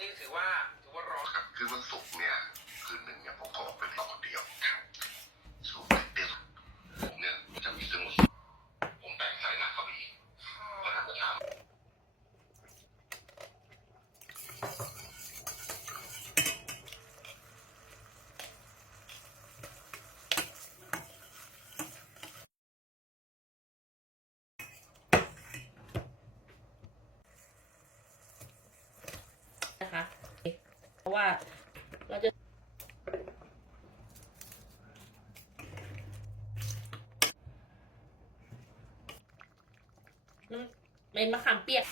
นี้ถือว่าร้อนครับคือวันศุกร์เนี่ยคืนหนึ่งเนี่ยผมขอเป็นต่อเดียวสูงเต็มผมเนี่ยจะมีซึ่งผมแต่งสายหนักเข้าไปอีกเพราะท่านจะถามนะคะเพราะว่าเราจะเป็นมะขามเปียก